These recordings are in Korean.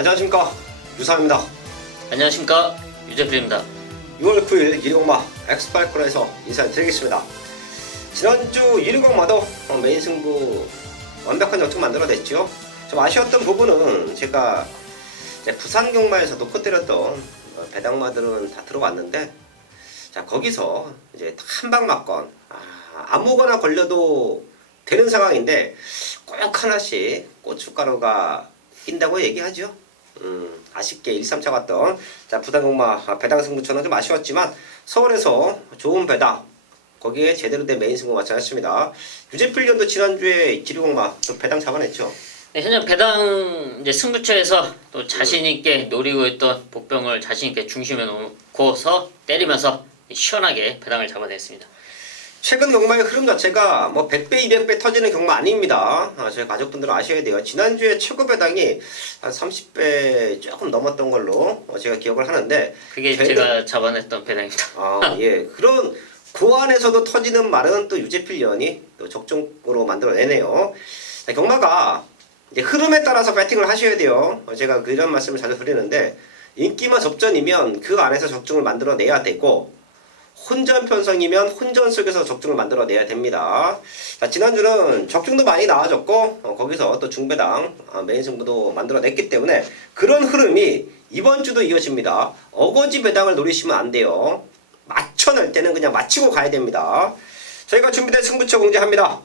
안녕하십니까, 유사입니다. 안녕하십니까, 유재필입니다. 6월 9일 이르공마 엑스파이크에서 인사드리겠습니다. 지난주 이르공마도 메인 승부 완벽한 역전 만들어냈죠. 좀 아쉬웠던 부분은 제가 부산 경마에서 놓고 때렸던 배당마들은 다 들어왔는데, 자 거기서 이제 한 방 맞건 아무거나 걸려도 되는 상황인데 꼭 하나씩 고춧가루가 낀다고 얘기하죠. 아쉽게 1, 3차 갔던 부산 경마 배당 승부처는 좀 아쉬웠지만 서울에서 좋은 배당, 거기에 제대로 된 메인 승부 마찬가지였습니다. 유재필 위원도 지난주에 지류공마 또 배당 잡아냈죠. 네, 현재 배당 이제 승부처에서 또 자신 있게 노리고 있던 복병을 자신 있게 중심에 놓고서 때리면서 시원하게 배당을 잡아냈습니다. 최근 경마의 흐름 자체가 뭐 100배, 200배 터지는 경마 아닙니다. 저희 가족분들은 아셔야 돼요. 지난주에 최고 배당이 한 30배 조금 넘었던 걸로 제가 기억을 하는데, 그게 제가 잡아냈던 배당입니다. 예. 그런 그 안에서도 터지는 말은 또 유재필 위원이 또 적중으로 만들어내네요. 경마가 이제 흐름에 따라서 배팅을 하셔야 돼요. 제가 이런 말씀을 자주 드리는데, 인기만 접전이면 그 안에서 적중을 만들어내야 되고, 혼전 편성이면 혼전 속에서 적중을 만들어내야 됩니다. 자, 지난주는 적중도 많이 나와졌고, 거기서 또 중배당 메인 승부도 만들어냈기 때문에 그런 흐름이 이번 주도 이어집니다. 어거지 배당을 노리시면 안 돼요. 맞춰낼 때는 그냥 맞추고 가야 됩니다. 저희가 준비된 승부처 공개합니다.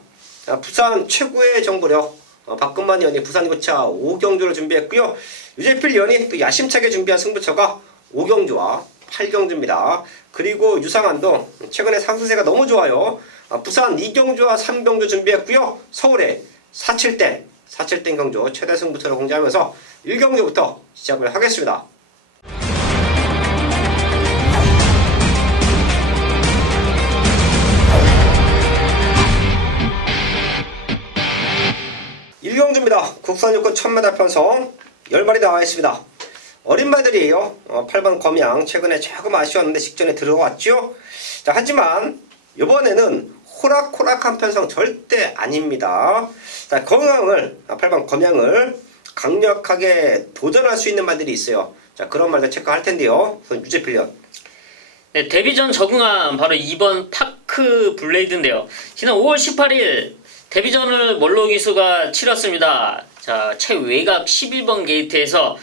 부산 최고의 정보력 박근만 의원이 부산고차 5경주를 준비했고요. 유재필 의원이 또 야심차게 준비한 승부처가 5경주와 8경주입니다. 그리고 유상한도 최근에 상승세가 너무 좋아요. 부산 2경주와 3경주 준비했고요. 서울에 4-7땡 경주 최대 승부처를 공개하면서 1경주부터 시작을 하겠습니다. 일경주입니다. 국산 육군 1000m 편성 10마리 나와 있습니다. 어린 말들이에요. 8번 검양 최근에 조금 아쉬웠는데 직전에 들어왔죠. 자, 하지만 이번에는 호락호락한 편성 절대 아닙니다. 자, 8번 검양을 강력하게 도전할 수 있는 말들이 있어요. 자, 그런 말들 체크할 텐데요. 유재필 위원. 네, 데뷔전 적응한 바로 2번 파크 블레이드인데요. 지난 5월 18일 데뷔전을 몰로 기수가 치렀습니다. 자, 최외곽 11번 게이트에서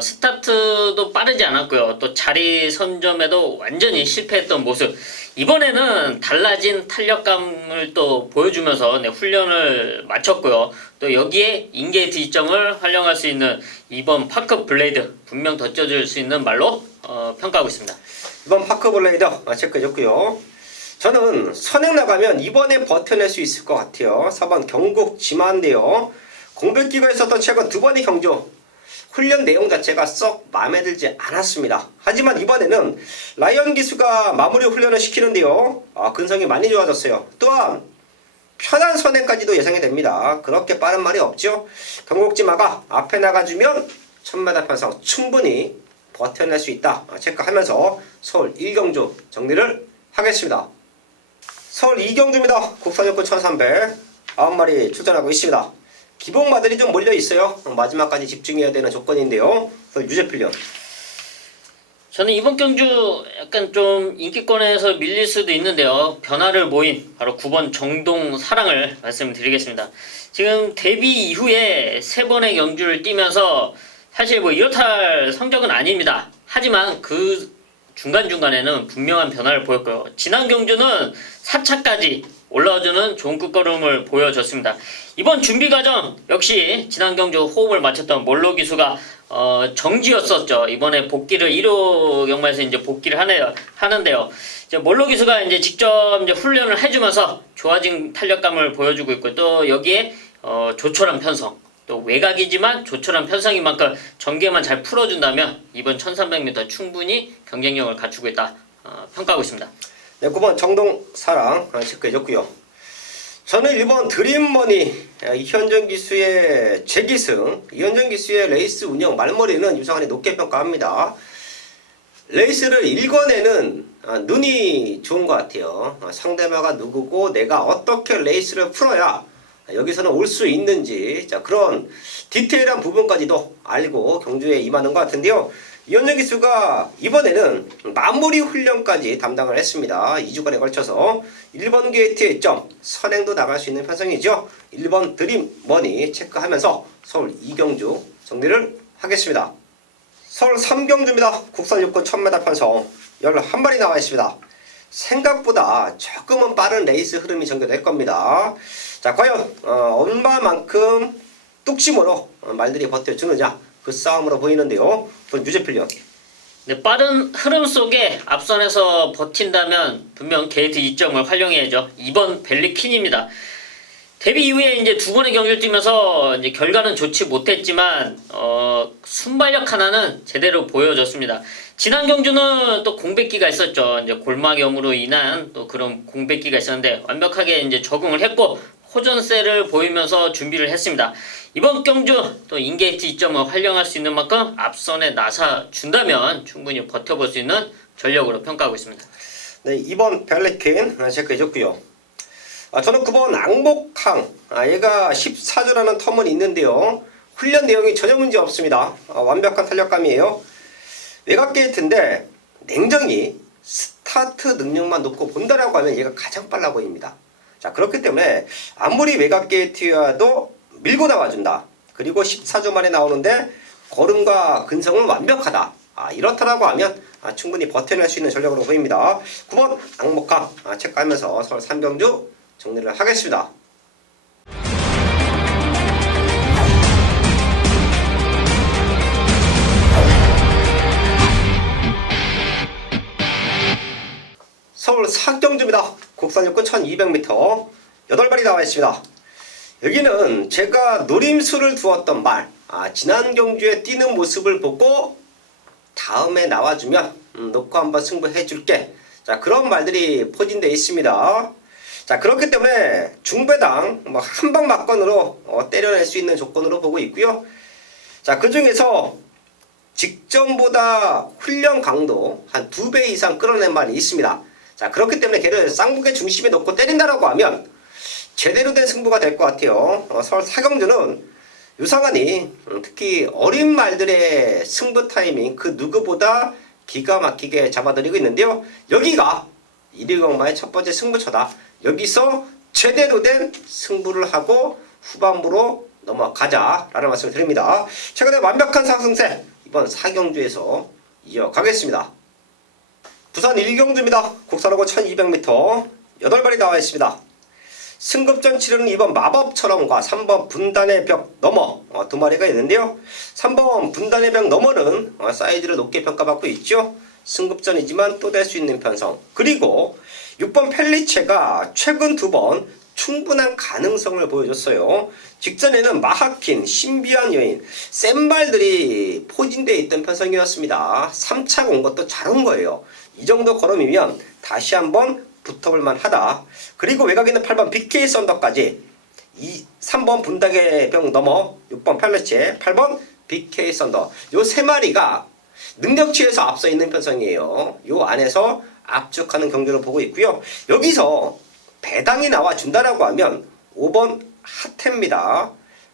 스타트도 빠르지 않았고요. 또 자리 선점에도 완전히 실패했던 모습. 이번에는 달라진 탄력감을 또 보여주면서 훈련을 마쳤고요. 또 여기에 인게이트 이점을 활용할 수 있는 2번 파크 블레이드, 분명 덧져줄 수 있는 말로 평가하고 있습니다. 2번 파크 블레이드 체크해줬고요. 저는 선행 나가면 이번에 버텨낼 수 있을 것 같아요. 4번 경국 지마인데요. 공백기가 있었던 최근 2번의 경주 훈련 내용 자체가 썩 마음에 들지 않았습니다. 하지만 이번에는 라이언 기수가 마무리 훈련을 시키는데요. 근성이 많이 좋아졌어요. 또한 편한 선행까지도 예상이 됩니다. 그렇게 빠른 말이 없죠. 경국지마가 앞에 나가주면 1000m 편성 충분히 버텨낼 수 있다 체크하면서 서울 1경주 정리를 하겠습니다. 서울 2경주입니다. 국산육군 1300 9마리 출전하고 있습니다. 기복마들이 좀 몰려있어요. 마지막까지 집중해야 되는 조건인데요. 유재필 위원. 저는 이번 경주 약간 좀 인기권에서 밀릴 수도 있는데요. 변화를 보인 바로 9번 정동 사랑을 말씀드리겠습니다. 지금 데뷔 이후에 3번의 경주를 뛰면서 사실 뭐 이렇다 할 성적은 아닙니다. 하지만 그 중간중간에는 분명한 변화를 보였고요. 지난 경주는 4차까지 올라와주는 좋은 끝걸음을 보여줬습니다. 이번 준비 과정 역시 지난 경주 호흡을 맞췄던 몰로 기수가 정지였었죠. 이번에 복귀를 1호 경마에서 이제 복귀를 하는데요. 이제 몰로 기수가 이제 직접 이제 훈련을 해주면서 좋아진 탄력감을 보여주고 있고, 또 여기에 조촐한 편성, 또 외곽이지만 조촐한 편성인 만큼 전개만 잘 풀어준다면 이번 1300m 충분히 경쟁력을 갖추고 있다 평가하고 있습니다. 네, 9번 정동 사랑 체크해줬고요. 저는 1번 드림머니 이현정 기수의 재기승, 이현정 기수의 레이스 운영 말머리는 유상한이 높게 평가합니다. 레이스를 읽어내는 눈이 좋은 것 같아요. 상대마가 누구고 내가 어떻게 레이스를 풀어야 여기서는 올 수 있는지 자 그런 디테일한 부분까지도 알고 경주에 임하는 것 같은데요. 이현정 기수가 이번에는 마무리 훈련까지 담당을 했습니다. 2주간에 걸쳐서 1번 게이트의 점 선행도 나갈 수 있는 편성이죠. 1번 드림머니 체크하면서 서울 2경주 정리를 하겠습니다. 서울 3경주입니다. 국산 육군 1000m 편성 11마리 나와 있습니다. 생각보다 조금은 빠른 레이스 흐름이 전개될 겁니다. 자 과연 얼마만큼 뚝심으로 말들이 버텨주느냐 그 싸움으로 보이는데요. 또 유재필련. 네, 빠른 흐름 속에 앞선에서 버틴다면 분명 게이트 2점을 활용해야죠. 2번 벨리퀸입니다. 데뷔 이후에 이제 두 번의 경기를 뛰면서 이제 결과는 좋지 못했지만 순발력 하나는 제대로 보여줬습니다. 지난 경주는 또 공백기가 있었죠. 이제 골막염으로 인한 또 그런 공백기가 있었는데 완벽하게 이제 적응을 했고 호전세를 보이면서 준비를 했습니다. 이번 경주 또 인게이트 2점을 활용할 수 있는 만큼 앞선에 나사 준다면 충분히 버텨볼 수 있는 전력으로 평가하고 있습니다. 네, 2번 벨리퀸 체크해줬고요. 저는 9번 악목항 얘가 14조라는 텀은 있는데요. 훈련 내용이 전혀 문제 없습니다. 완벽한 탄력감이에요. 외곽 게이트인데 냉정히 스타트 능력만 놓고 본다라고 하면 얘가 가장 빨라 보입니다. 자 그렇기 때문에 아무리 외곽 게이트여도 밀고 나와준다. 그리고 14조 만에 나오는데 걸음과 근성은 완벽하다. 이렇다라고 하면 충분히 버텨낼 수 있는 전력으로 보입니다. 9번 악목항 체크하면서 서울 3경주 정리를 하겠습니다. 서울 4경주입니다. 국산 육군 1200m 8발이 나와 있습니다. 여기는 제가 노림수를 두었던 말 지난 경주에 뛰는 모습을 보고 다음에 나와주면 놓고 한번 승부해줄게. 자 그런 말들이 포진되어 있습니다. 자 그렇기 때문에 중배당 한방 막건으로 때려낼 수 있는 조건으로 보고 있고요. 자 그중에서 직전보다 훈련 강도 한 2배 이상 끌어낸 말이 있습니다. 자 그렇기 때문에 걔를 쌍무게 중심에 놓고 때린다라고 하면 제대로 된 승부가 될 것 같아요. 서울 4경주는 유상한이 특히 어린 말들의 승부 타이밍 그 누구보다 기가 막히게 잡아들이고 있는데요. 여기가 1위 경마의 첫 번째 승부처다. 여기서 제대로 된 승부를 하고 후반부로 넘어가자라는 말씀을 드립니다. 최근에 완벽한 상승세 이번 4경주에서 이어가겠습니다. 부산 1경주입니다. 국산하고 1200m 8발이 나와 있습니다. 승급전 치르는 2번 마법처럼과 3번 분단의 벽 너머 두 마리가 있는데요. 3번 분단의 벽 너머는 사이즈를 높게 평가받고 있죠. 승급전이지만 또 될 수 있는 편성. 그리고 6번 펠리체가 최근 2번 충분한 가능성을 보여줬어요. 직전에는 마하킨, 신비한 여인, 센 발들이 포진되어 있던 편성이었습니다. 3차 온 것도 잘 온 거예요. 이 정도 걸음이면 다시 한번 붙어볼만 하다. 그리고 외곽에 있는 8번 BK 썬더까지 3번 분당의 병 넘어 6번 팔레체 8번 BK 썬더 요 세 마리가 능력치에서 앞서 있는 편성이에요. 요 안에서 압축하는 경기를 보고 있고요. 여기서 배당이 나와준다라고 하면 5번 하태입니다.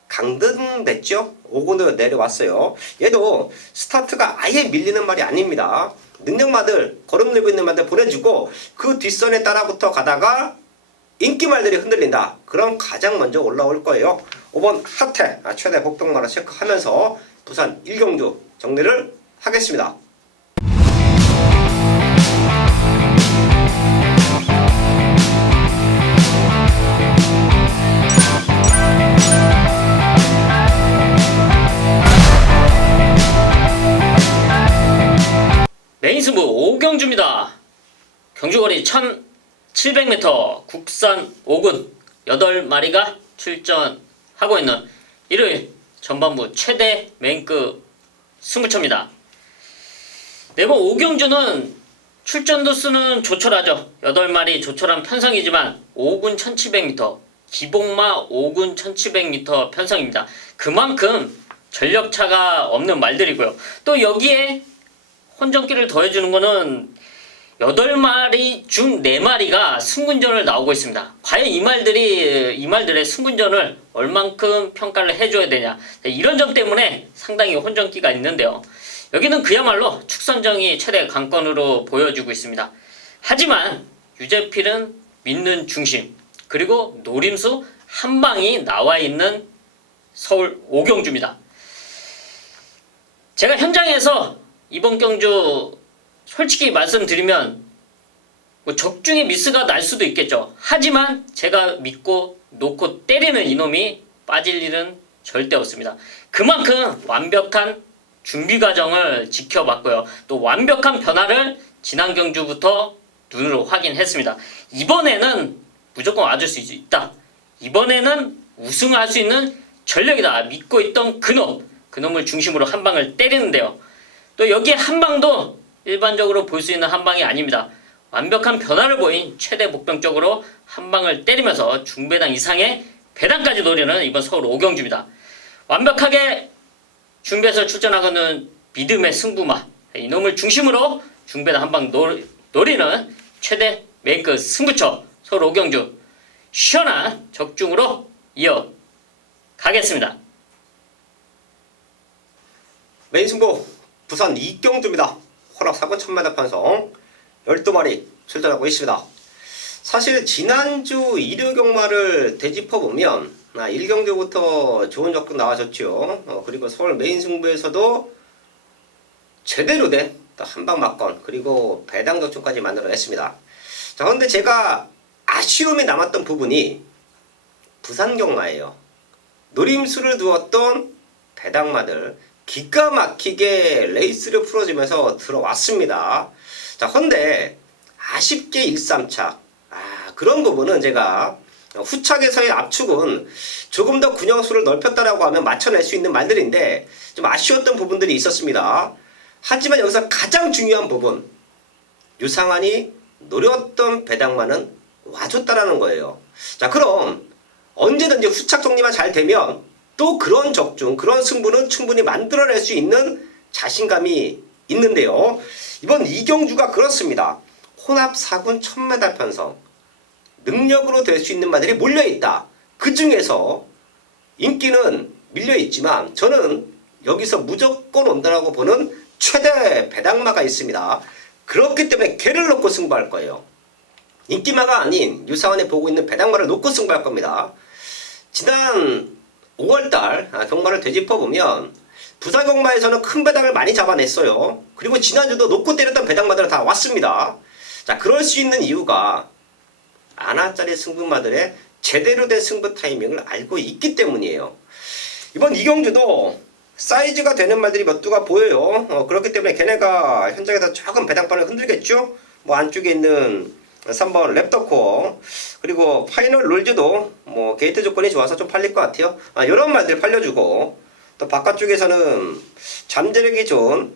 강등됐죠? 5군으로 내려왔어요. 얘도 스타트가 아예 밀리는 말이 아닙니다. 능력마들 걸음 들고 있는 말들 보내주고 그 뒷선에 따라붙어 가다가 인기말들이 흔들린다. 그럼 가장 먼저 올라올 거예요. 5번 하태 최대 복병마로 체크하면서 부산 1경주 정리를 하겠습니다. 메인승부 5경주입니다. 경주거리 1700m 국산 5군 8마리가 출전하고 있는 일요일 전반부 최대 메인급 승부처입니다. 네번 5경주는 출전도 수는 조촐하죠. 8마리 조촐한 편성이지만 5군 1700m 기복마 5군 1700m 편성입니다. 그만큼 전력차가 없는 말들이고요. 또 여기에 혼전기를 더해주는 거는 8마리 중 4마리가 승군전을 나오고 있습니다. 과연 이 말들의 승군전을 얼만큼 평가를 해줘야 되냐, 이런 점 때문에 상당히 혼전기가 있는데요. 여기는 그야말로 축선정이 최대 강권으로 보여주고 있습니다. 하지만 유재필은 믿는 중심, 그리고 노림수 한 방이 나와 있는 서울 오경주입니다. 제가 현장에서 이번 경주 솔직히 말씀드리면 뭐 적중에 미스가 날 수도 있겠죠. 하지만 제가 믿고 놓고 때리는 이놈이 빠질 일은 절대 없습니다. 그만큼 완벽한 준비 과정을 지켜봤고요. 또 완벽한 변화를 지난 경주부터 눈으로 확인했습니다. 이번에는 무조건 와줄 수 있다. 이번에는 우승을 할 수 있는 전력이다. 믿고 있던 그놈을 중심으로 한 방을 때리는데요. 또 여기에 한 방도 일반적으로 볼 수 있는 한 방이 아닙니다. 완벽한 변화를 보인 최대 복병적으로 한 방을 때리면서 중배당 이상의 배당까지 노리는 이번 서울 오경주입니다. 완벽하게 중배에서 출전하고는 믿음의 승부마, 이놈을 중심으로 중배당 한 방 노리는 최대 메인급 승부처 서울 오경주, 시원한 적중으로 이어가겠습니다. 메인 승부 부산 이경주입니다. 혼합 4군 1000m 편성 12마리 출전하고 있습니다. 사실 지난주 1회 경마를 되짚어보면 1경주부터 좋은 적중 나와줬죠. 그리고 서울 메인 승부에서도 제대로 된 한방 막건, 그리고 배당 적중까지 만들어냈습니다. 자, 그런데 제가 아쉬움이 남았던 부분이 부산 경마예요. 노림수를 두었던 배당마들 기가 막히게 레이스를 풀어주면서 들어왔습니다. 자, 헌데 아쉽게 1-3차, 그런 부분은 제가 후착에서의 압축은 조금 더 균형수를 넓혔다라고 하면 맞춰낼 수 있는 말들인데 좀 아쉬웠던 부분들이 있었습니다. 하지만 여기서 가장 중요한 부분, 유상환이 노렸던 배당만은 와줬다라는 거예요. 자, 그럼 언제든지 후착 정리만 잘 되면 또 그런 적중, 그런 승부는 충분히 만들어낼 수 있는 자신감이 있는데요. 이번 이경주가 그렇습니다. 혼합 4군 1000m 편성, 능력으로 될 수 있는 말들이 몰려있다. 그 중에서 인기는 밀려있지만 저는 여기서 무조건 온다라고 보는 최대 배당마가 있습니다. 그렇기 때문에 걔를 놓고 승부할 거예요. 인기마가 아닌 유상환이 보고 있는 배당마를 놓고 승부할 겁니다. 지난 5월달 경마를 되짚어보면 부산 경마에서는 큰 배당을 많이 잡아냈어요. 그리고 지난주도 놓고 때렸던 배당마들은 다 왔습니다. 자, 그럴 수 있는 이유가 아나짜리 승부마들의 제대로 된 승부 타이밍을 알고 있기 때문이에요. 이번 이경주도 사이즈가 되는 말들이 몇 두가 보여요. 그렇기 때문에 걔네가 현장에서 조금 배당판을 흔들겠죠. 뭐 안쪽에 있는 3번 랩터코어, 그리고 파이널 롤즈도 뭐 게이트 조건이 좋아서 좀 팔릴 것 같아요. 이런 말들 팔려주고, 또 바깥쪽에서는 잠재력이 좋은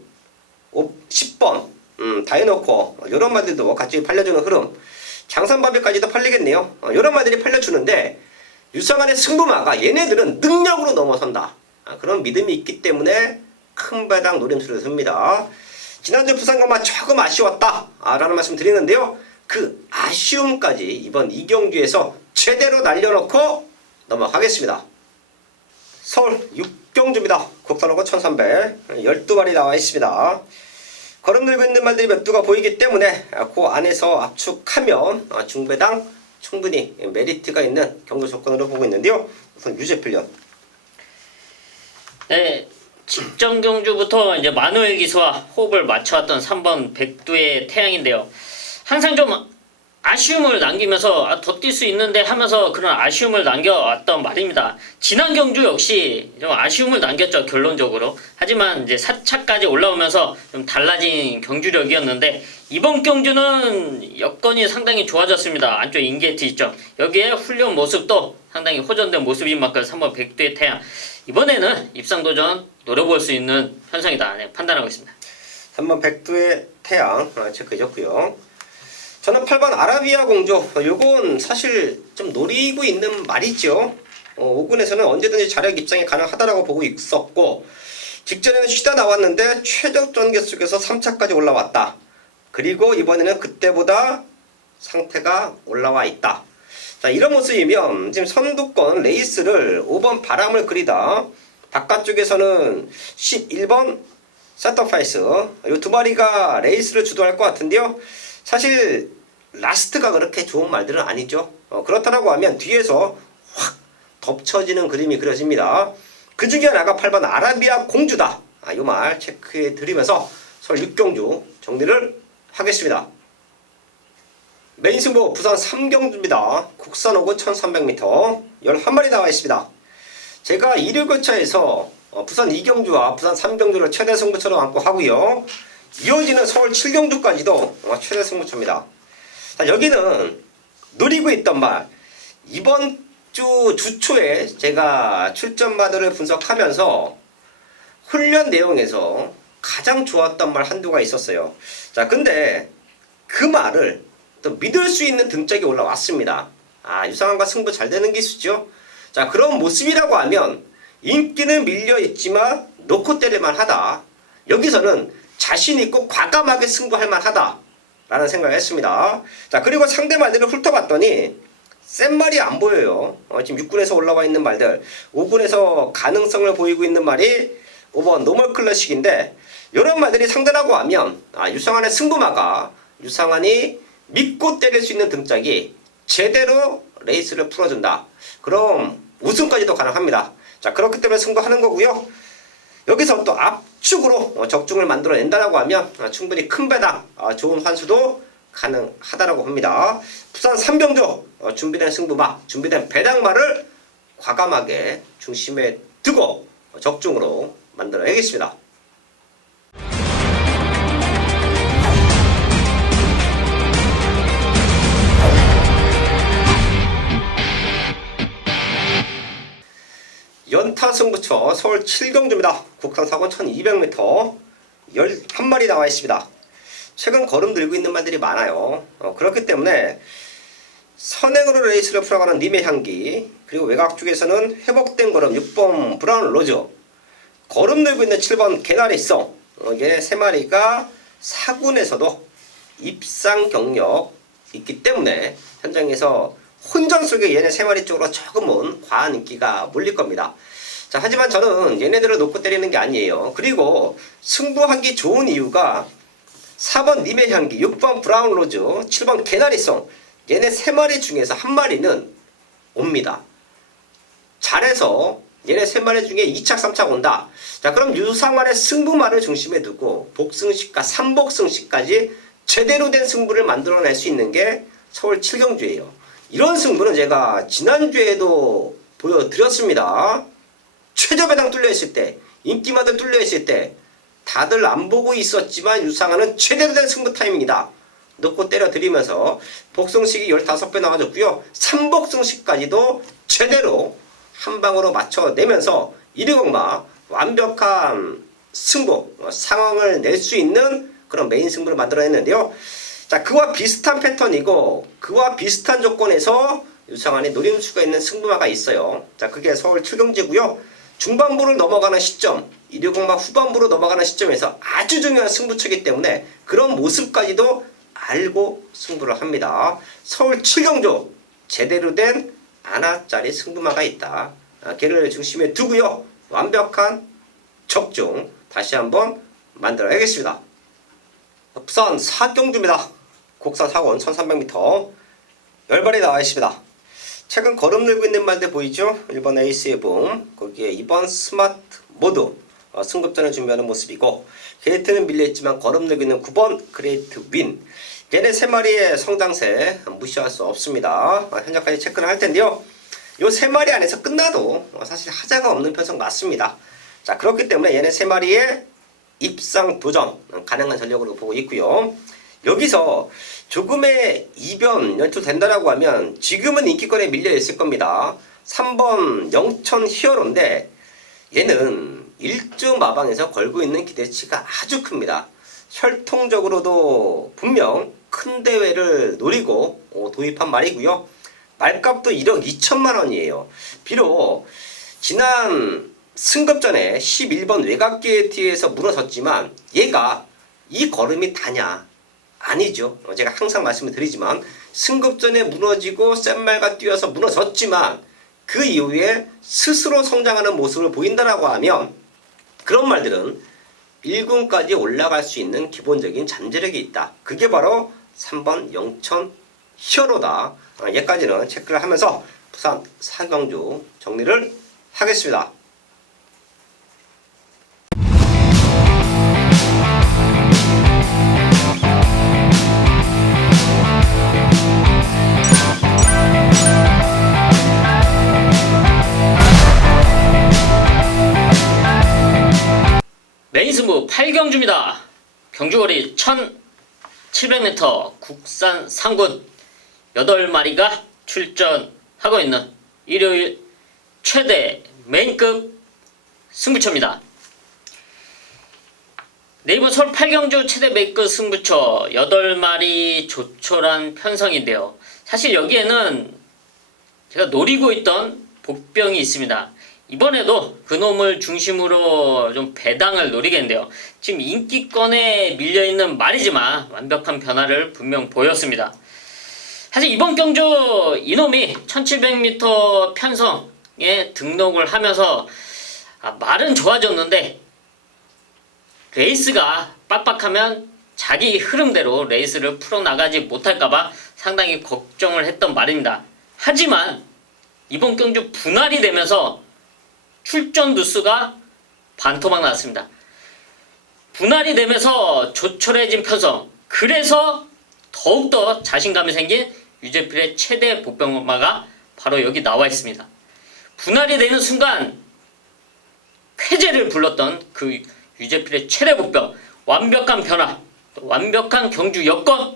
10번 다이노코어, 이런 말들도 같이 팔려주는 흐름. 장산바비까지도 팔리겠네요. 이런 말들이 팔려주는데 유상환의 승부마가 얘네들은 능력으로 넘어선다. 그런 믿음이 있기 때문에 큰 배당 노림수를 씁니다. 지난주 부산경마 조금 아쉬웠다 라는 말씀 드리는데요. 그 아쉬움까지 이번 이경주에서 제대로 날려놓고 넘어가겠습니다. 서울 6경주입니다. 국산호고 1300 12마리 나와 있습니다. 걸음 들고 있는 말들이 몇 두가 보이기 때문에 그 안에서 압축하면 중배당 충분히 메리트가 있는 경주 조건으로 보고 있는데요. 우선 유재필련. 네, 직전 경주부터 이제 마누엘 기수와 호흡을 맞춰왔던 3번 백두의 태양인데요. 항상 좀 아쉬움을 남기면서 더 뛸 수 있는데 하면서 그런 아쉬움을 남겨왔던 말입니다. 지난 경주 역시 좀 아쉬움을 남겼죠, 결론적으로. 하지만 이제 4차까지 올라오면서 좀 달라진 경주력이었는데 이번 경주는 여건이 상당히 좋아졌습니다. 안쪽 인게이트 있죠. 여기에 훈련 모습도 상당히 호전된 모습인 만큼 3번 백두의 태양, 이번에는 입상도전 노려볼 수 있는 편성이다, 판단하고 있습니다. 3번 백두의 태양 체크해줬고요. 저는 8번 아라비아 공주, 요건 사실 좀 노리고 있는 말이죠. 5군에서는 언제든지 자력 입상이 가능하다라고 보고 있었고, 직전에는 쉬다 나왔는데 최적 전개 속에서 3차까지 올라왔다. 그리고 이번에는 그때보다 상태가 올라와 있다. 자, 이런 모습이면 지금 선두권 레이스를 5번 바람을 그리다 바깥쪽에서는 11번 센터파이스 이 두 마리가 레이스를 주도할 것 같은데요. 사실 라스트가 그렇게 좋은 말들은 아니죠. 그렇다고 하면 뒤에서 확 덮쳐지는 그림이 그려집니다. 그 중에 하나가 8번 아라비아 공주다. 이 말 체크해 드리면서 서울 6경주 정리를 하겠습니다. 메인 승부 부산 3경주입니다. 국산 호구 1300m 11마리 나와 있습니다. 제가 1일교차에서 부산 2경주와 부산 3경주를 최대 승부처로 안고 하고요. 이어지는 서울 7경주까지도 최대 승부처입니다. 자, 여기는 노리고 있던 말 이번 주 주초에 제가 출전 마들을 분석하면서 훈련 내용에서 가장 좋았던 말 한두가 있었어요. 자, 근데 그 말을 또 믿을 수 있는 등짝이 올라왔습니다. 유상환과 승부 잘 되는 기수죠. 자, 그런 모습이라고 하면 인기는 밀려있지만 놓고 때릴만 하다. 여기서는 자신있고 과감하게 승부할 만하다 라는 생각을 했습니다. 자, 그리고 상대 말들을 훑어봤더니 센 말이 안 보여요. 지금 6군에서 올라와 있는 말들 5군에서 가능성을 보이고 있는 말이 5번 노멀 클래식인데 이런 말들이 상대라고 하면 유상환의 승부마가 유상환이 믿고 때릴 수 있는 등짝이 제대로 레이스를 풀어준다. 그럼 우승까지도 가능합니다. 자, 그렇기 때문에 승부하는 거고요. 여기서 또 압축으로 적중을 만들어낸다라고 하면 충분히 큰 배당, 좋은 환수도 가능하다라고 합니다. 부산 3경주 준비된 승부마, 준비된 배당마를 과감하게 중심에 두고 적중으로 만들어야겠습니다. 연타 승부처 서울 7경주입니다. 국산 사고 1200m 11마리 나와 있습니다. 최근 걸음 들고 있는 말들이 많아요. 그렇기 때문에 선행으로 레이스를 풀어가는 님의 향기, 그리고 외곽 쪽에서는 회복된 걸음 6번 브라운 로즈, 걸음 들고 있는 7번 개나리송, 얘네 3마리가 사군에서도 입상 경력 있기 때문에 현장에서 혼전 속에 얘네 3마리 쪽으로 조금은 과한 인기가 몰릴 겁니다. 자, 하지만 저는 얘네들을 놓고 때리는 게 아니에요. 그리고 승부하기 좋은 이유가 4번 님의 향기, 6번 브라운 로즈, 7번 개나리송, 얘네 3마리 중에서 한 마리는 옵니다. 잘해서 얘네 3마리 중에 2착 3착 온다. 자, 그럼 유상환의 승부만을 중심에 두고 복승식과 3복승식까지 제대로 된 승부를 만들어낼 수 있는 게 서울 7경주예요. 이런 승부는 제가 지난주에도 보여드렸습니다. 최저배당 뚫려있을 때, 인기마들 뚫려있을 때 다들 안 보고 있었지만 유상환은 제대로 된 승부 타이밍이다. 놓고 때려드리면서 복승식이 15배 나와줬고요. 3복승식까지도 제대로 한 방으로 맞춰내면서 1위공마 완벽한 승부, 상황을 낼 수 있는 그런 메인 승부를 만들어냈는데요. 자, 그와 비슷한 패턴이고 그와 비슷한 조건에서 유상환이 노릴 수가 있는 승부마가 있어요. 자, 그게 서울 7경주고요. 중반부를 넘어가는 시점, 1위공마 후반부로 넘어가는 시점에서 아주 중요한 승부처이기 때문에 그런 모습까지도 알고 승부를 합니다. 서울 7경주 제대로 된 아나짜리 승부마가 있다. 걔를 중심에 두고요. 완벽한 적중 다시 한번 만들어야겠습니다. 부산 4경주입니다. 국산 사원 1300m 10발이 나와 있습니다. 최근 걸음 늘고 있는 말들 보이죠? 1번 에이스의 붐, 거기에 2번 스마트 모드 승급전을 준비하는 모습이고, 게이트는 밀려있지만 걸음 늘고 있는 9번 그레이트 윈, 얘네 3마리의 성장세 무시할 수 없습니다. 현재까지 체크를 할 텐데요. 요 3마리 안에서 끝나도 사실 하자가 없는 편성 맞습니다. 자, 그렇기 때문에 얘네 3마리의 입상 도전 가능한 전력으로 보고 있고요. 여기서 조금의 이변 연출된다라고 하면 지금은 인기권에 밀려 있을 겁니다. 3번 영천 히어로인데 얘는 1주 마방에서 걸고 있는 기대치가 아주 큽니다. 혈통적으로도 분명 큰 대회를 노리고 도입한 말이고요. 말값도 1억 2천만 원이에요. 비록 지난 승급전에 11번 외곽 게이트에서 무너졌지만 얘가 이 걸음이 다냐? 아니죠. 제가 항상 말씀을 드리지만 승급전에 무너지고 센 말과 뛰어서 무너졌지만 그 이후에 스스로 성장하는 모습을 보인다라고 하면 그런 말들은 1군까지 올라갈 수 있는 기본적인 잠재력이 있다. 그게 바로 3번 영천 히어로다. 여기까지는 체크를 하면서 부산 사경주 정리를 하겠습니다. 메인 승부 8경주입니다. 경주거리 1700m 국산 상군 8마리가 출전하고 있는 일요일 최대 메인급 승부처입니다. 네이버 서울 8경주 최대 메인급 승부처 8마리 조촐한 편성인데요. 사실 여기에는 제가 노리고 있던 복병이 있습니다. 이번에도 그놈을 중심으로 좀 배당을 노리겠는데요. 지금 인기권에 밀려있는 말이지만 완벽한 변화를 분명 보였습니다. 사실 이번 경주 이놈이 1700m 편성에 등록을 하면서 말은 좋아졌는데 레이스가 빡빡하면 자기 흐름대로 레이스를 풀어나가지 못할까봐 상당히 걱정을 했던 말입니다. 하지만 이번 경주 분할이 되면서 출전 누수가 반토막 났습니다. 분할이 되면서 조촐해진 편성, 그래서 더욱더 자신감이 생긴 유재필의 최대 복병마가 바로 여기 나와 있습니다. 분할이 되는 순간 쾌재를 불렀던 그 유재필의 최대 복병, 완벽한 변화, 완벽한 경주 여건,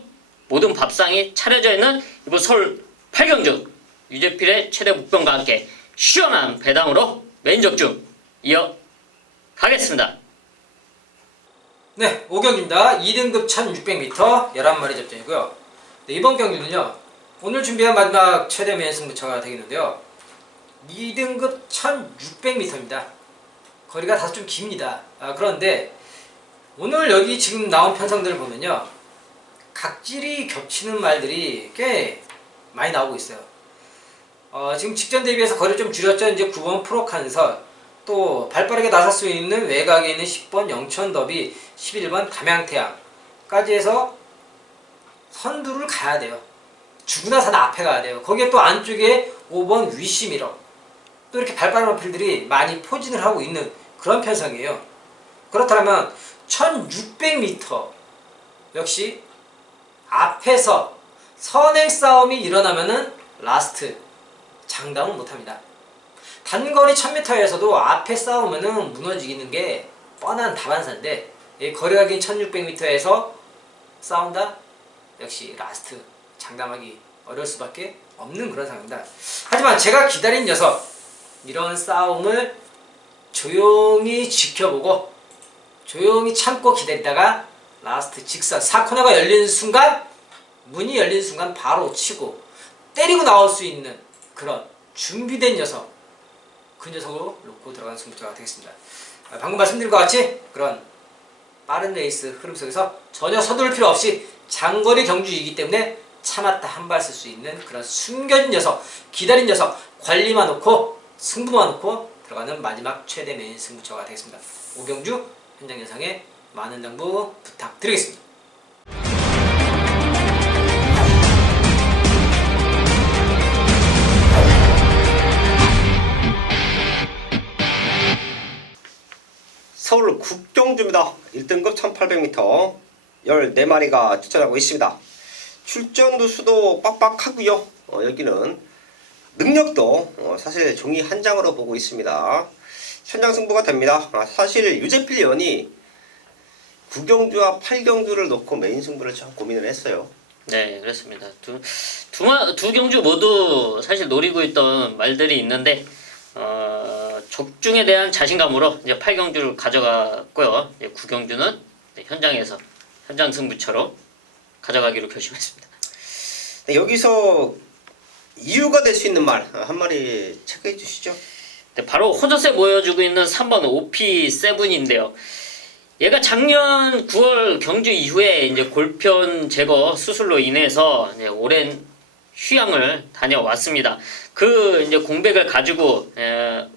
모든 밥상이 차려져 있는 이번 서울 8경주 유재필의 최대 복병과 함께 시원한 배당으로 메인 적중 이어가겠습니다. 네, 5경기입니다. 2등급 1600m 11마리 접전이고요. 네, 이번 경기는요, 오늘 준비한 마지막 최대 메인 승부처가 되겠는데요. 2등급 1600m입니다. 거리가 다소 좀 깁니다. 그런데 오늘 여기 지금 나온 편성들을 보면요, 각질이 겹치는 말들이 꽤 많이 나오고 있어요. 지금 직전 대비해서 거리를 좀 줄였죠. 이제 9번 프로칸설, 또 발빠르게 나설 수 있는 외곽에 있는 10번 영천더비, 11번 담양태양까지 해서 선두를 가야 돼요. 죽으나 사나 앞에 가야 돼요. 거기에 또 안쪽에 5번 위시미러, 또 이렇게 발빠른 어필들이 많이 포진을 하고 있는 그런 편성이에요. 그렇다면 1600m 역시 앞에서 선행 싸움이 일어나면은 라스트 장담은 못합니다. 단거리 1000m에서도 앞에 싸우면은 무너지는 게 뻔한 다반사인데, 거리가 긴 1600m에서 싸운다? 역시 라스트 장담하기 어려울 수밖에 없는 그런 상황입니다. 하지만 제가 기다린 녀석, 이런 싸움을 조용히 지켜보고 조용히 참고 기다리다가 라스트 직선 4코너가 열리는 순간, 문이 열리는 순간 바로 치고 때리고 나올 수 있는 그런 준비된 녀석, 그 녀석으로 놓고 들어가는 승부처가 되겠습니다. 방금 말씀드린 것 같이 그런 빠른 레이스 흐름 속에서 전혀 서두를 필요 없이 장거리 경주이기 때문에 참았다 한 발 쓸 수 있는 그런 숨겨진 녀석, 기다린 녀석, 관리만 놓고 승부만 놓고 들어가는 마지막 최대 메인 승부처가 되겠습니다. 오경주 현장 예상에 많은 정보 부탁드리겠습니다. 서울 국경주입니다. 1등급 1800m 14마리가 출전하고 있습니다. 출전 누수도 빡빡하고요. 여기는 능력도 사실 종이 한 장으로 보고 있습니다. 현장 승부가 됩니다. 사실 유재필 의원이 9경주와 8경주를 놓고 메인 승부를 참 고민을 했어요. 네, 그렇습니다. 두 경주 모두 사실 노리고 있던 말들이 있는데 적중에 대한 자신감으로 이제 8경주를 가져갔고요. 이제 9경주는 현장에서 현장 승부처로 가져가기로 결심했습니다. 네, 여기서 이유가 될 수 있는 말 한 마리 체크해 주시죠. 네, 바로 호젓에 모여주고 있는 3번 OP7인데요. 얘가 작년 9월 경주 이후에 이제 골편 제거 수술로 인해서 이제 오랜 휴양을 다녀왔습니다. 그 이제 공백을 가지고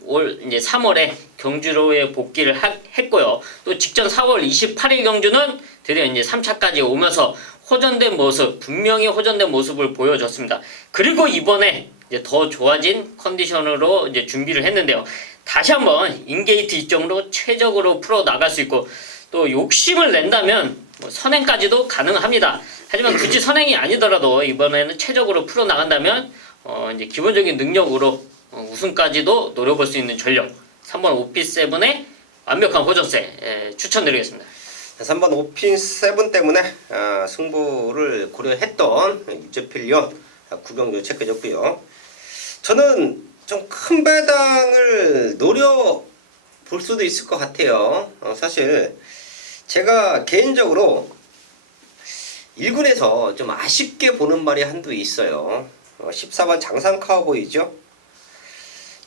올 이제 3월에 경주로에 복귀를 했고요. 또 직전 4월 28일 경주는 드디어 이제 3차까지 오면서 호전된 모습, 분명히 호전된 모습을 보여줬습니다. 그리고 이번에 이제 더 좋아진 컨디션으로 이제 준비를 했는데요. 다시 한번 인게이트 이점으로 최적으로 풀어 나갈 수 있고 또 욕심을 낸다면 뭐 선행까지도 가능합니다. 하지만 굳이 선행이 아니더라도 이번에는 최적으로 풀어 나간다면 이제 기본적인 능력으로 우승까지도 노려볼 수 있는 전력 3번 오피7의 완벽한 호전세 추천드리겠습니다. 3번 오핀 7 때문에 승부를 고려했던 유재필련 구경주 체크해줬고요. 저는 좀 큰 배당을 노려볼 수도 있을 것 같아요. 사실 제가 개인적으로 1군에서 좀 아쉽게 보는 말이 한두 있어요. 14번 장상 카우보이죠.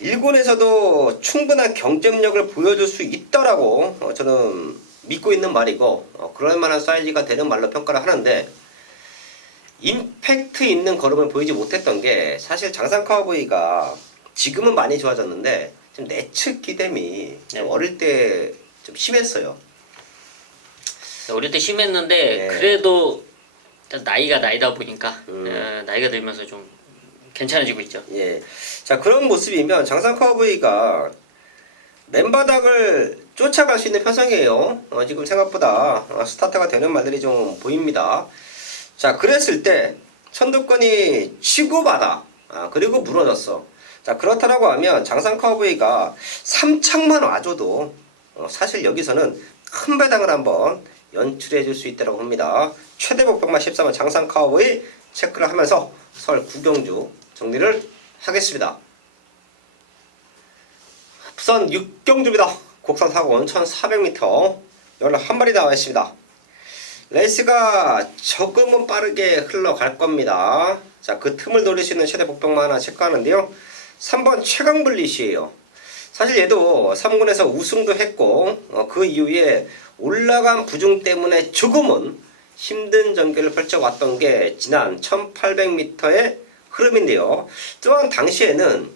1군에서도 충분한 경쟁력을 보여줄 수 있다라고 저는 믿고 있는 말이고 그럴 만한 사이즈가 되는 말로 평가를 하는데 임팩트 있는 걸음을 보이지 못했던 게 사실 장상 카우보이가 지금은 많이 좋아졌는데 좀 내측 기댐이 좀 어릴 때 좀 심했어요. 어릴 때 심했는데 네. 그래도 일단 나이가 나이다 보니까 나이가 들면서 좀 괜찮아지고 있죠. 예. 자, 그런 모습이면 장상 카우보이가 맨바닥을 쫓아갈 수 있는 편성이에요. 지금 생각보다 스타트가 되는 말들이 좀 보입니다. 자, 그랬을 때 선두권이 치고받아 그리고 무너졌어. 자, 그렇다라고 하면 장상 카우보이가 3착만 와줘도 사실 여기서는 큰 배당을 한번 연출해 줄 수 있다고 합니다. 최대 복병만 13번 장상 카우보이 체크를 하면서 설 구경주 정리를 하겠습니다. 부산 6경주입니다. 곡선 사고원 1400m 11마리 나와 있습니다. 레이스가 조금은 빠르게 흘러갈 겁니다. 자, 그 틈을 노릴 수 있는 최대 복병만 하나 체크하는데요. 3번 최강블릿이에요. 사실 얘도 3군에서 우승도 했고 그 이후에 올라간 부중 때문에 조금은 힘든 전개를 펼쳐왔던 게 지난 1800m의 흐름인데요. 또한 당시에는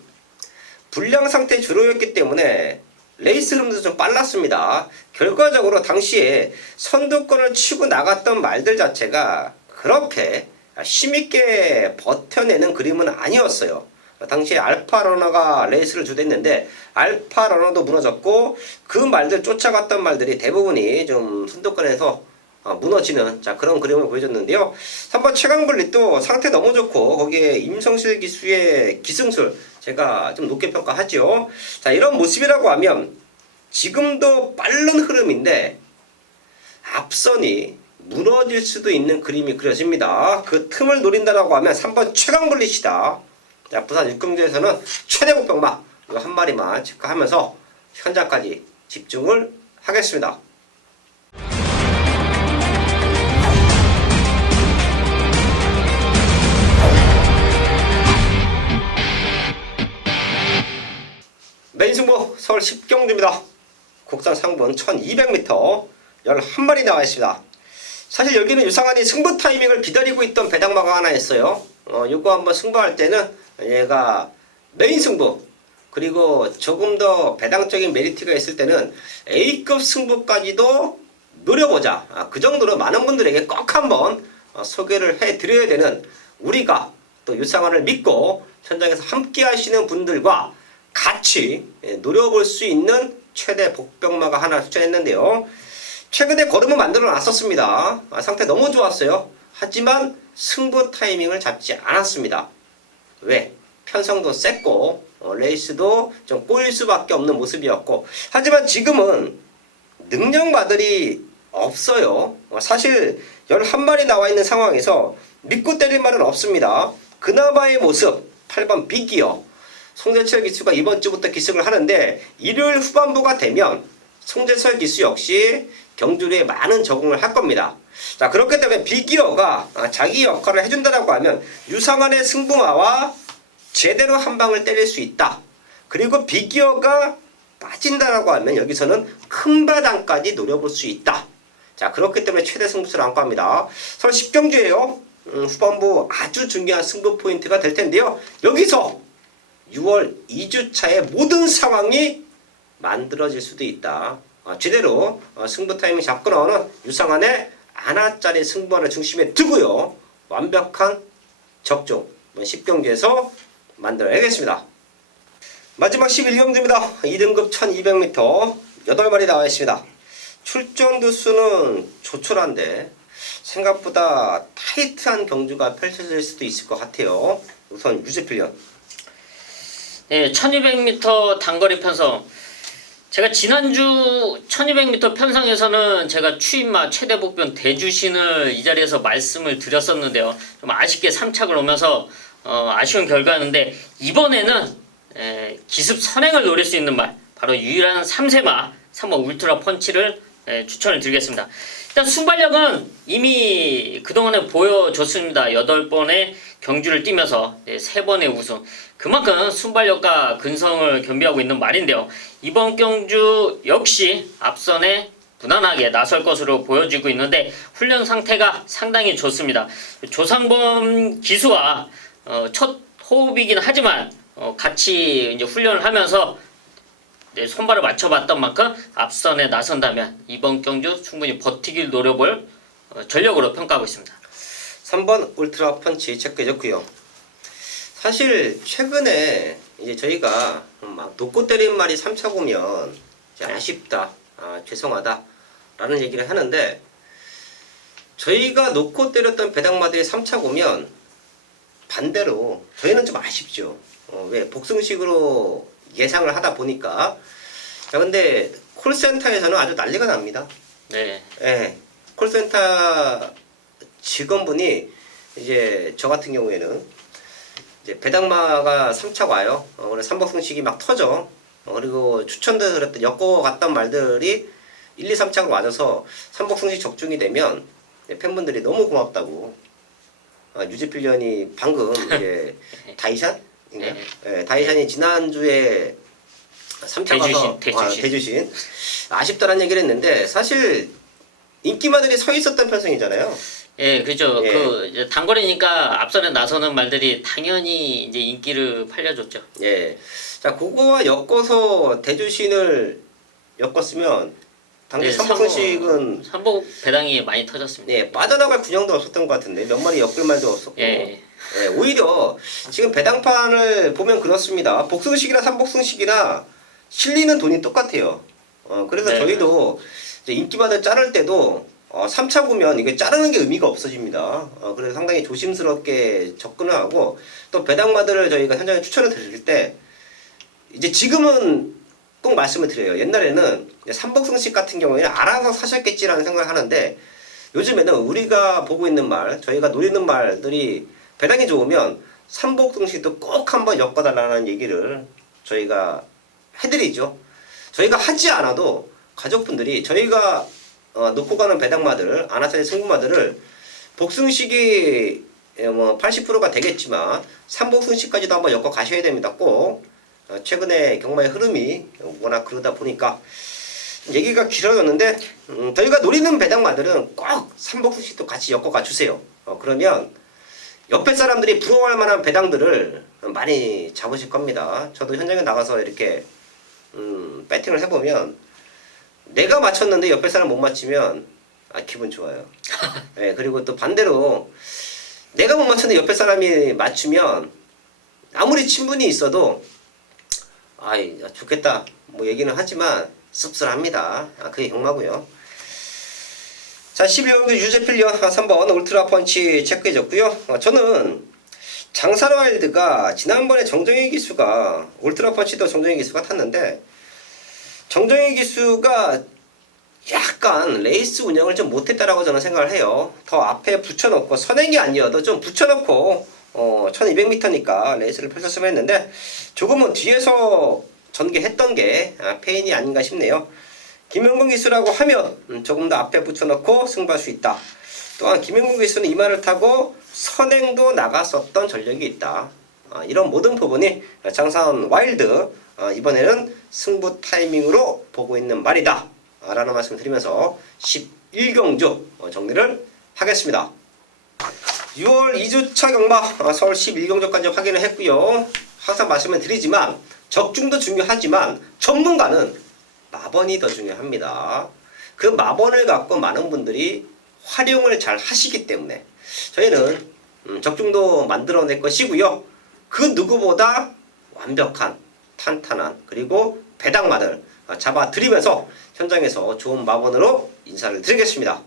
불량 상태 주로였기 때문에 레이스 흐름도 좀 빨랐습니다. 결과적으로 당시에 선두권을 치고 나갔던 말들 자체가 그렇게 힘있게 버텨내는 그림은 아니었어요. 당시에 알파러너가 레이스를 주도했는데 알파러너도 무너졌고 그 말들 쫓아갔던 말들이 대부분이 좀 선두권에서 무너지는 자 그런 그림을 보여줬는데요. 3번 최강블릿도 상태 너무 좋고 거기에 임성실 기수의 기승술 제가 좀 높게 평가하죠. 자, 이런 모습이라고 하면 지금도 빠른 흐름인데 앞선이 무너질 수도 있는 그림이 그려집니다. 그 틈을 노린다라고 하면 3번 최강블릿이다. 자, 부산 6경주에서는 최대 복병마 이거 한 마리만 체크하면서 현장까지 집중을 하겠습니다. 메인 승부 서울 10경주입니다. 국산 상분 1200m 11마리 나와 있습니다. 사실 여기는 유상한이 승부 타이밍을 기다리고 있던 배당마가 하나 있어요. 요거 한번 승부할 때는 얘가 메인 승부 그리고 조금 더 배당적인 메리트가 있을 때는 A급 승부까지도 노려보자. 그 정도로 많은 분들에게 꼭 한번 소개를 해드려야 되는 우리가 또 유상한을 믿고 현장에서 함께 하시는 분들과 같이 노려볼 수 있는 최대 복병마가 하나 추천했는데요. 최근에 걸음을 만들어 놨었습니다. 상태 너무 좋았어요. 하지만 승부 타이밍을 잡지 않았습니다. 왜? 편성도 셌고 레이스도 좀 꼬일 수밖에 없는 모습이었고 하지만 지금은 능력마들이 없어요. 사실 11마리 나와 있는 상황에서 믿고 때릴 말은 없습니다. 그나마의 모습 8번 빅기어 송재철 기수가 이번 주부터 기승을 하는데 일요일 후반부가 되면 송재철 기수 역시 경주리에 많은 적응을 할 겁니다. 자, 그렇기 때문에 빅기어가 자기 역할을 해준다라고 하면 유상한의 승부마와 제대로 한 방을 때릴 수 있다. 그리고 빅기어가 빠진다라고 하면 여기서는 큰 바닥까지 노려볼 수 있다. 자, 그렇기 때문에 최대 승부수를 안고 합니다. 서울 10경주예요. 후반부 아주 중요한 승부 포인트가 될 텐데요. 여기서 6월 2주차의 모든 상황이 만들어질 수도 있다. 제대로 승부 타이밍 잡고 나오는 유상한의 하나짜리 승부를 중심에 두고요. 완벽한 적중 10경주에서 만들어야겠습니다. 마지막 11경주입니다. 2등급 1200m 8마리 나와 있습니다. 출전 두수는 조촐한데 생각보다 타이트한 경주가 펼쳐질 수도 있을 것 같아요. 우선 유재필련. 네, 1200m 단거리 편성. 제가 지난주 1200m 편성에서는 제가 추임마 최대 복변 대주신을 이 자리에서 말씀을 드렸었는데요. 좀 아쉽게 3착을 오면서 아쉬운 결과였는데 이번에는 기습 선행을 노릴 수 있는 말 바로 유일한 3세마 3번 울트라 펀치를 추천을 드리겠습니다. 일단 순발력은 이미 그동안에 보여줬습니다. 8번의 경주를 뛰면서 3번의 우승. 그만큼 순발력과 근성을 겸비하고 있는 말인데요. 이번 경주 역시 앞선에 무난하게 나설 것으로 보여지고 있는데 훈련 상태가 상당히 좋습니다. 조상범 기수와 첫 호흡이긴 하지만 같이 이제 훈련을 하면서 손발을 맞춰봤던 만큼 앞선에 나선다면 이번 경주 충분히 버티기를 노려볼 전력으로 평가하고 있습니다. 3번 울트라 펀치 체크해줬고요. 사실 최근에 이제 저희가 막 놓고 때린 말이 3차 보면 이제 아쉽다, 죄송하다 라는 얘기를 하는데 저희가 놓고 때렸던 배당마들이 3차 보면 반대로 저희는 좀 아쉽죠. 왜 복승식으로 예상을 하다 보니까. 자, 근데 콜센터에서는 아주 난리가 납니다. 네. 예. 콜센터 직원분이 이제 저 같은 경우에는 이제 배당마가 3차 와요. 그래서 삼복승식이 막 터져. 그리고 추천도 그랬던 엮어갔던 말들이 1, 2, 3차가 맞아서 삼복승식 적중이 되면 팬분들이 너무 고맙다고. 유지필련이 방금 이제 다이샨인가요? 네, 다이샨이 지난주에 3차 가서 대주신 아쉽다라는 얘기를 했는데 사실 인기마들이 서 있었던 편성이잖아요. 예, 그죠. 예. 그 이제 단거리니까 앞선에 나서는 말들이 당연히 이제 인기를 팔려줬죠. 예. 자, 그거와 엮어서 대주신을 엮었으면 당시 네, 삼복승식은 삼복 배당이 많이 터졌습니다. 예, 빠져나갈 균형도 없었던 것 같은데 몇 마리 엮을 말도 없었고. 예. 예, 오히려 지금 배당판을 보면 그렇습니다. 복승식이나 삼복승식이나 실리는 돈이 똑같아요. 그래서 네. 저희도 이제 인기마들 자를 때도 3차 보면 이게 자르는 게 의미가 없어집니다. 그래서 상당히 조심스럽게 접근을 하고 또 배당마들을 저희가 현장에 추천을 드릴 때 이제 지금은 꼭 말씀을 드려요. 옛날에는 삼복승식 같은 경우에는 알아서 사셨겠지라는 생각을 하는데 요즘에는 우리가 보고 있는 말, 저희가 노리는 말들이 배당이 좋으면 삼복승식도 꼭 한번 엮어달라는 얘기를 저희가 해드리죠. 저희가 하지 않아도 가족분들이 저희가 놓고 가는 배당마들, 아나사의 승부마들을 복승식이 뭐 80%가 되겠지만 삼복승식까지도 한번 엮어 가셔야 됩니다. 꼭. 최근에 경마의 흐름이 워낙 그러다 보니까 얘기가 길어졌는데 저희가 노리는 배당마들은 꼭 삼복승식도 같이 엮어가 주세요. 그러면 옆에 사람들이 부러워할 만한 배당들을 많이 잡으실 겁니다. 저도 현장에 나가서 이렇게 배팅을 해보면 내가 맞췄는데 옆에 사람 못 맞히면 기분 좋아요. 네, 그리고 또 반대로 내가 못 맞췄는데 옆에 사람이 맞추면 아무리 친분이 있어도 아이 좋겠다 뭐 얘기는 하지만 씁쓸합니다. 그게 경마고요. 자, 12경주 유재필련 3번 울트라 펀치 체크해줬고요. 저는 장사로 와일드가 지난번에 정정희 기수가 울트라 펀치도 정정희 기수가 탔는데 정정희 기수가 약간 레이스 운영을 좀 못했다라고 저는 생각을 해요. 더 앞에 붙여놓고 선행이 아니어도 좀 붙여놓고 1200m니까 레이스를 펼쳤으면 했는데 조금은 뒤에서 전개했던 게 페인이 아닌가 싶네요. 김영근 기수라고 하면 조금 더 앞에 붙여놓고 승부할 수 있다. 또한 김영근 기수는 이 말을 타고 선행도 나갔었던 전력이 있다. 이런 모든 부분이 장사원 와일드 이번에는 승부 타이밍으로 보고 있는 말이다 라는 말씀을 드리면서 11경주 정리를 하겠습니다. 6월 2주차 경마 서울 11경주까지 확인을 했고요. 항상 말씀을 드리지만 적중도 중요하지만 전문가는 마번이 더 중요합니다. 그 마번을 갖고 많은 분들이 활용을 잘 하시기 때문에 저희는 적중도 만들어낼 것이고요. 그 누구보다 완벽한 탄탄한 그리고 배당만을 잡아드리면서 현장에서 좋은 마번으로 인사를 드리겠습니다.